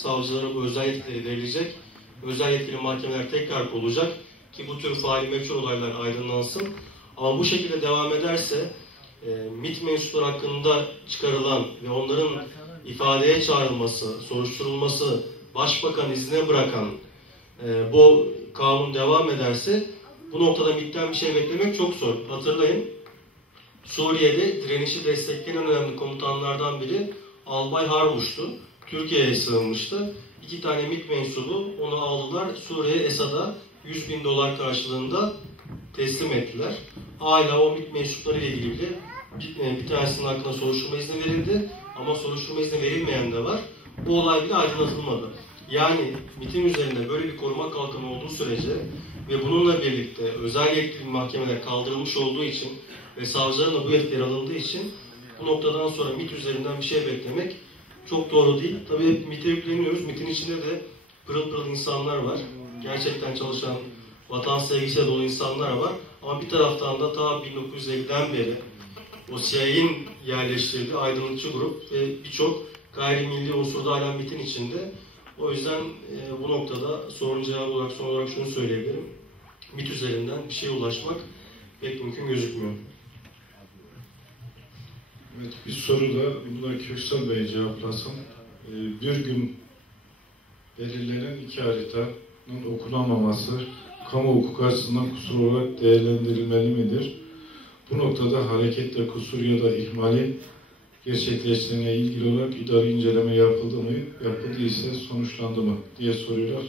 savcılara bu özel yetkileri verilecek. Özel yetkili mahkemeler tekrar kurulacak ki bu tür faali meçhul olaylar aydınlansın. Ama bu şekilde devam ederse e, MİT mensupları hakkında çıkarılan ve onların ifadeye çağrılması, soruşturulması, başbakan izne bırakan e, bu kanun devam ederse bu noktada MİT'ten bir şey beklemek çok zor. Hatırlayın Suriye'de direnişi destekleyen en önemli komutanlardan biri Albay Harmuş'tu. Türkiye'ye sığınmıştı. İki tane MİT mensubu onu aldılar. Suriye Esad'a 100 bin dolar karşılığında teslim ettiler. Hala o MİT mensupları ile ilgili bile bir, e, bir tanesinin hakkında soruşturma izni verildi. Ama soruşturma izni verilmeyen de var. Bu olay bile aydınlatılmadı. Yani MİT'in üzerinde böyle bir koruma kalkanı olduğu sürece ve bununla birlikte özel yetkili mahkemeler kaldırılmış olduğu için ve savcıların da bu yetkiler alındığı için bu noktadan sonra MİT üzerinden bir şey beklemek çok doğru değil. Tabii hep MİT'e yükleniyoruz. MİT'in içinde de pırıl pırıl insanlar var. Gerçekten çalışan, vatan sevgisiyle dolu insanlar var. Ama bir taraftan da ta 1950'den beri o CIA'nin yerleştirdiği aydınlıkçı grup ve birçok gayrimilli unsur da hala MİT'in içinde. O yüzden e, bu noktada sorun cevabı olarak son olarak şunu söyleyebilirim. MİT üzerinden bir şeye ulaşmak pek mümkün gözükmüyor. Evet, bir soru da buna Köksal Bey cevaplasın. Ee, bir gün belirlenen iki haritanın okunamaması kamu hukuku açısından kusur olarak değerlendirilmeli midir? Bu noktada hareketle kusur ya da ihmali gerçekleştiğine ilgili olarak idari inceleme yapıldı mı? Yapıldıysa sonuçlandı mı? diye soruyorlar.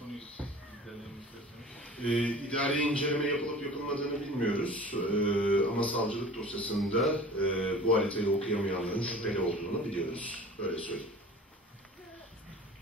Konuyu siz ilerlemek isterseniz. E, idari inceleme yapılıp yapılmadığını bilmiyoruz. E, ama savcılık dosyasında e, bu haritayı okuyamayanların şüpheli olduğunu biliyoruz. Öyle söyleyeyim.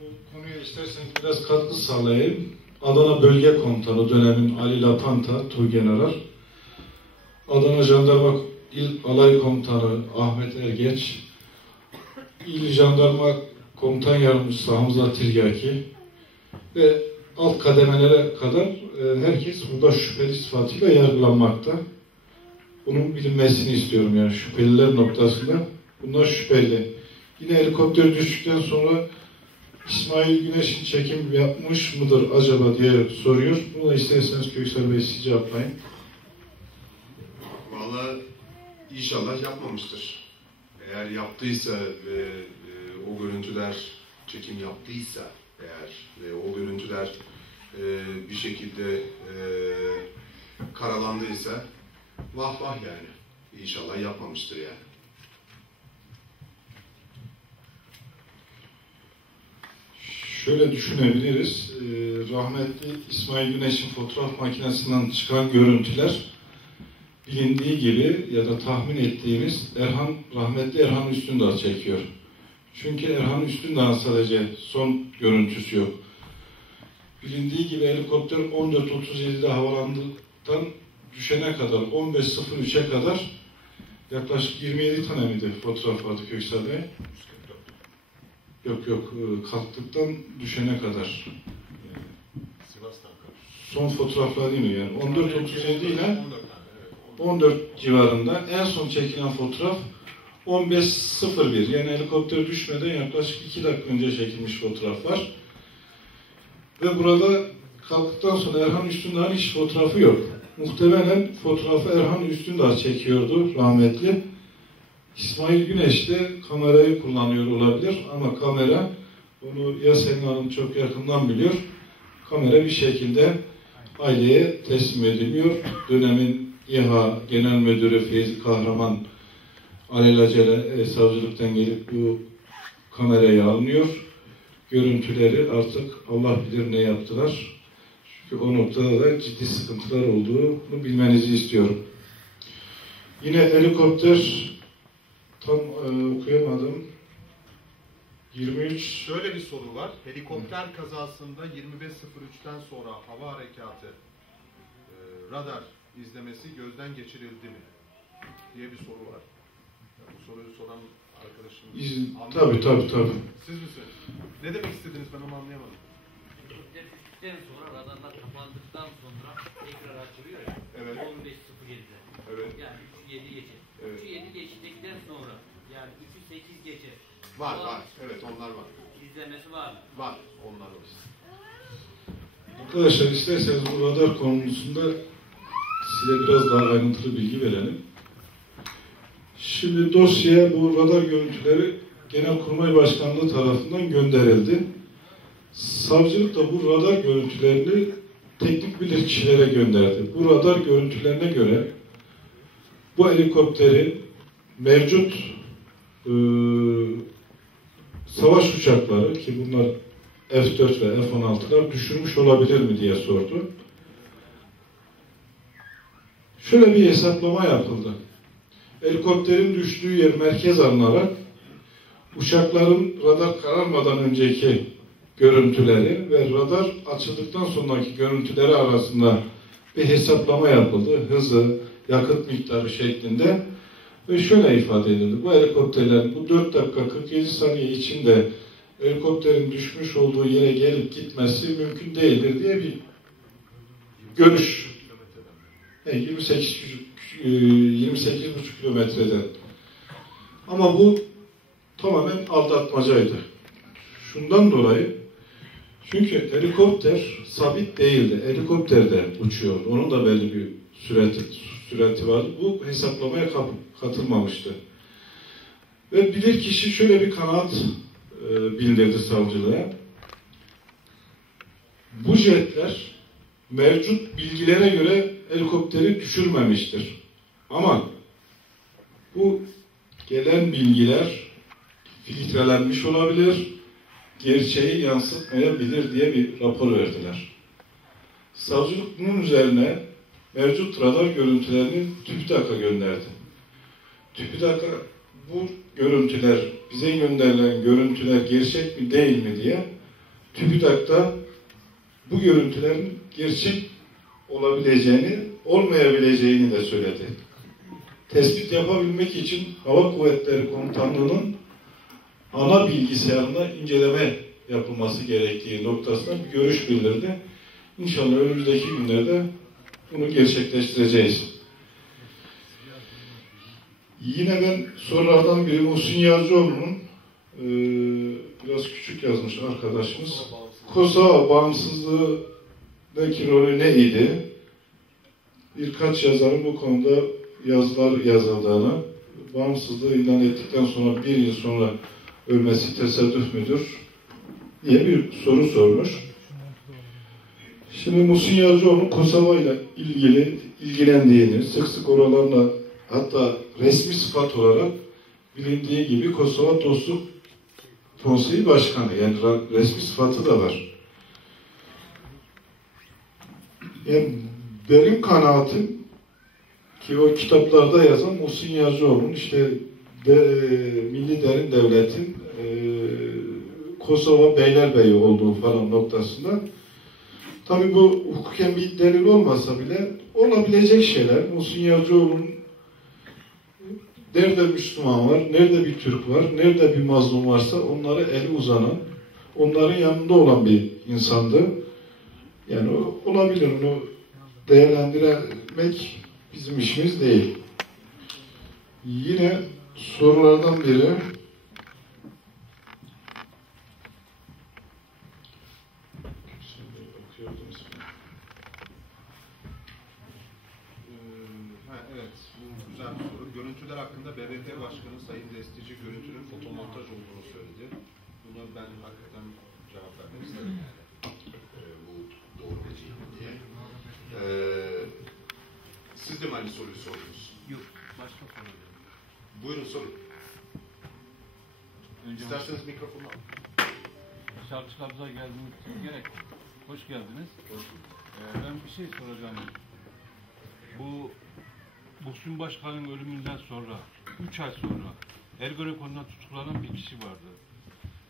Bu konuya isterseniz biraz katkı sağlayayım. Adana Bölge Komutanı dönemin Ali Lapanta, Tuğgeneral. Adana Jandarma İl Alay Komutanı Ahmet Ergeç. İl Jandarma Komutan Yardımcısı Hamza Tirgaki. Ve alt kademelere kadar e, herkes burada şüpheli sıfatıyla yargılanmakta. Bunun bilinmesini istiyorum yani şüpheliler noktasında. Bunlar şüpheli. Yine helikopter düştükten sonra İsmail Güneş'in çekim yapmış mıdır acaba diye soruyor. Buna isterseniz Köksal Bey siz cevaplayın. Valla inşallah yapmamıştır. Eğer yaptıysa ve e, o görüntüler çekim yaptıysa eğer ve o görüntüler e, bir şekilde e, karalandıysa vah vah yani. İnşallah yapmamıştır yani. Şöyle düşünebiliriz. Ee, rahmetli İsmail Güneş'in fotoğraf makinesinden çıkan görüntüler bilindiği gibi ya da tahmin ettiğimiz Erhan, rahmetli Erhan Üstündağ çekiyor. Çünkü Erhan Üstündağ'ın sadece son görüntüsü yok. Bilindiği gibi helikopter 14.37'de havalandıktan düşene kadar 15.03'e kadar yaklaşık 27 tane miydi fotoğraf vardı Köksal Bey? Yok yok e, kalktıktan düşene kadar. Son fotoğraflar değil mi yani? 14.37 ile 14 civarında en son çekilen fotoğraf 15.01 yani helikopter düşmeden yaklaşık 2 dakika önce çekilmiş fotoğraflar. Ve burada kalktıktan sonra Erhan Üstündağ'ın hiç fotoğrafı yok. Muhtemelen fotoğrafı Erhan Üstündağ çekiyordu rahmetli. İsmail Güneş de kamerayı kullanıyor olabilir ama kamera onu ya Selin Hanım çok yakından biliyor. Kamera bir şekilde aileye teslim ediliyor. Dönemin İHA Genel Müdürü Feyzi Kahraman alelacele e, savcılıktan gelip bu kamerayı alınıyor. Görüntüleri artık Allah bilir ne yaptılar. Çünkü o noktada da ciddi sıkıntılar olduğunu bilmenizi istiyorum. Yine helikopter tam e, okuyamadım. 23 Şöyle bir soru var. Helikopter kazasında 25.03'ten sonra hava harekatı e, radar izlemesi gözden geçirildi mi? diye bir soru var. Ya bu soruyu soran arkadaşım. iz, tabii tabii tabii. Siz misiniz? Ne demek istediniz ben onu anlayamadım. Düştükten sonra radarlar kapandıktan sonra tekrar açılıyor ya. Evet. 15.07'de. Evet. Yani 3'ü 7 geçe. Evet. 3'ü 7 geçtikten sonra yani 3'ü 8 geçe Var var. Evet onlar var. İzlemesi var mı? Var. Onlar var. Arkadaşlar isterseniz bu radar konusunda size biraz daha ayrıntılı bilgi verelim. Şimdi dosyaya bu radar görüntüleri Genelkurmay Başkanlığı tarafından gönderildi. Savcılık da bu radar görüntülerini teknik bilir kişilere gönderdi. Bu radar görüntülerine göre bu helikopteri mevcut e, savaş uçakları ki bunlar F-4 ve F-16'lar düşürmüş olabilir mi diye sordu. Şöyle bir hesaplama yapıldı. Helikopterin düştüğü yer merkez alınarak uçakların radar kararmadan önceki görüntüleri ve radar açıldıktan sonraki görüntüleri arasında bir hesaplama yapıldı. Hızı, yakıt miktarı şeklinde ve şöyle ifade edildi. Bu helikopterler bu 4 dakika 47 saniye içinde helikopterin düşmüş olduğu yere gelip gitmesi mümkün değildir diye bir görüş. Yani 28 e, 28,5 kilometreden. Ama bu tamamen aldatmacaydı. Şundan dolayı çünkü helikopter sabit değildi. Helikopter de uçuyor. Onun da belli bir sürati, sürati var. Bu hesaplamaya katılmamıştı. Ve bilir kişi şöyle bir kanaat e, bildirdi savcılığa. Bu jetler mevcut bilgilere göre helikopteri düşürmemiştir. Ama bu gelen bilgiler filtrelenmiş olabilir, gerçeği yansıtmayabilir diye bir rapor verdiler. Savcılık bunun üzerine mevcut radar görüntülerini TÜBİTAK'a gönderdi. TÜBİTAK'a bu görüntüler, bize gönderilen görüntüler gerçek mi değil mi diye TÜBİTAK'ta bu görüntülerin gerçek olabileceğini, olmayabileceğini de söyledi. Tespit yapabilmek için Hava Kuvvetleri Komutanlığı'nın ana bilgisayarında inceleme yapılması gerektiği noktasında bir görüş bildirdi. İnşallah önümüzdeki günlerde bunu gerçekleştireceğiz. Yine ben sorulardan biri Muhsin Yazıcıoğlu'nun e, biraz küçük yazmış arkadaşımız. Kosova bağımsızlığındaki rolü neydi? Birkaç yazarın bu konuda yazılar yazıldığını, bağımsızlığı ilan ettikten sonra bir yıl sonra ölmesi tesadüf müdür diye bir soru sormuş. Şimdi Muhsin Yazıcıoğlu Kosova ile ilgili ilgilendiğini, sık sık oralarla hatta resmi sıfat olarak bilindiği gibi Kosova Dostluk Konseyi Başkanı yani resmi sıfatı da var. Yani benim kanaatim ki o kitaplarda yazan Muhsin Yazıcıoğlu'nun işte de, Milli Derin Devlet'in e, Kosova Beylerbeyi olduğu falan noktasında tabi bu hukuken bir delil olmasa bile olabilecek şeyler. Muhsin Yazıcıoğlu'nun nerede Müslüman var, nerede bir Türk var, nerede bir mazlum varsa onlara eli uzanan, onların yanında olan bir insandı. Yani olabilir, onu değerlendirmek bizim işimiz değil. Yine sorulardan biri Ha, evet, bu güzel bir soru. Görüntüler hakkında BBP Başkanı Sayın Destici görüntünün fotomontaj olduğunu söyledi. Buna ben hakikaten cevap vermek isterim yani. Ee, bu doğru mi diye. Ee, siz de mi aynı soruyu sordunuz? Yok. Başka soru. Buyurun sorun. Önce İsterseniz mikrofonu alın. Şarkılarımıza geldiğiniz için gerek. Hoş geldiniz. Ee, ben bir şey soracağım. Bu Muhsin Başkan'ın ölümünden sonra, 3 ay sonra Ergenekon'dan tutuklanan bir kişi vardı.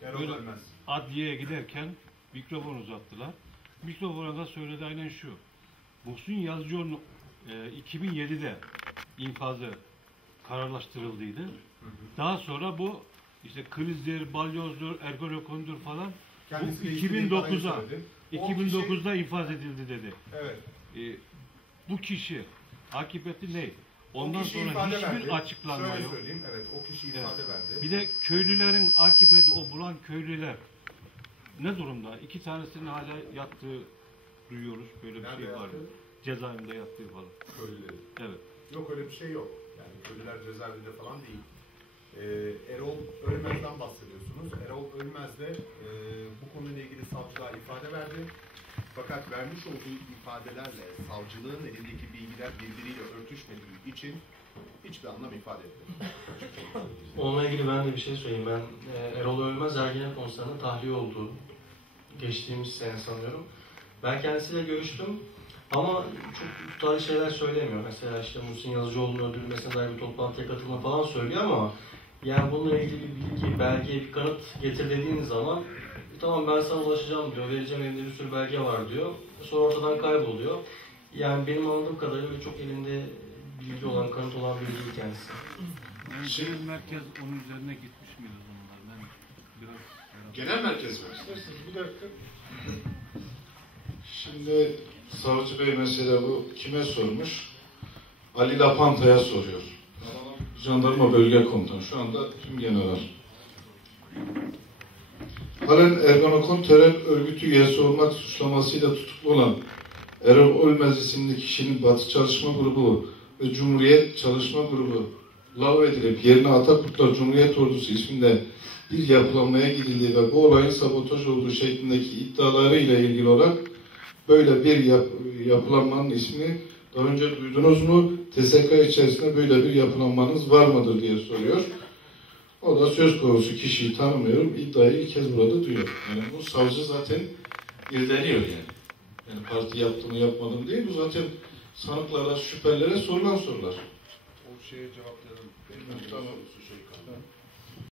Böyle- Ölmez. Adliyeye giderken mikrofon uzattılar. Mikrofona da söyledi aynen şu. Muhsin Yazıcıoğlu e, 2007'de infazı kararlaştırıldıydı. Daha sonra bu işte krizdir, balyozdur, ergonokondur falan Kendisi Bu de ismini bana 2009'a söyledi. O kişi- 2009'da infaz edildi dedi. Evet. E, bu kişi akıbeti ne? Ondan kişi sonra ifade hiçbir verdi. açıklama Şöyle yok. söyleyeyim, evet o kişi Evet. ifade verdi. Bir de köylülerin AKP'de o bulan köylüler ne durumda? İki tanesinin hala yattığı duyuyoruz. Böyle bir Nerede şey var. yattı? Cezaevinde yattığı falan. Köylüleri. Evet. Yok öyle bir şey yok. Yani köylüler cezaevinde falan değil. Ee, Erol Ölmez'den bahsediyorsunuz. Erol Ölmez de e, bu konuyla ilgili savcılığa ifade verdi. Fakat vermiş olduğu ifadelerle savcılığın elindeki bilgiler birbiriyle örtüşmediği için hiçbir anlam ifade etmiyor. Onunla ilgili ben de bir şey söyleyeyim. Ben e, Erol Ölmez Ergenekon konserinde tahliye oldu. Geçtiğimiz sene sanıyorum. Ben kendisiyle görüştüm. Ama çok tutarlı şeyler söylemiyor. Mesela işte Muhsin Yazıcıoğlu'nun öldürülmesine dair bir toplantıya katılma falan söylüyor ama yani bununla ilgili bir bilgi, belge, bir kanıt getir dediğiniz zaman tamam ben sana ulaşacağım diyor, vereceğim elimde bir sürü belge var diyor. Sonra ortadan kayboluyor. Yani benim anladığım kadarıyla çok elinde bilgi olan, kanıt olan biri değil kendisi. Yani Şey- genel merkez onun üzerine gitmiş miydi o zamanlar? Ben biraz Genel merkez mi? İsterseniz bir dakika. Şimdi Savcı Bey mesela bu kime sormuş? Ali Lapanta'ya soruyor. Jandarma Bölge Komutanı. Şu anda tüm general. Halen Ergonokon terör örgütü üyesi olmak suçlamasıyla tutuklu olan Erol Ölmez isimli kişinin Batı Çalışma Grubu ve Cumhuriyet Çalışma Grubu lav edilip yerine Atakurtlar Cumhuriyet Ordusu isminde bir yapılanmaya gidildiği ve bu olayın sabotaj olduğu şeklindeki iddiaları ile ilgili olarak böyle bir yap, yapılanmanın ismini daha önce duydunuz mu? TSK içerisinde böyle bir yapılanmanız var mıdır diye soruyor. O da söz konusu kişiyi tanımıyorum. iddiayı ilk kez burada duyuyor. Yani bu savcı zaten irdeliyor yani. Yani parti yaptı mı yapmadı mı değil. Bu zaten sanıklara, şüphelilere sorulan sorular. O şeye cevap verelim. Tamam. Şey.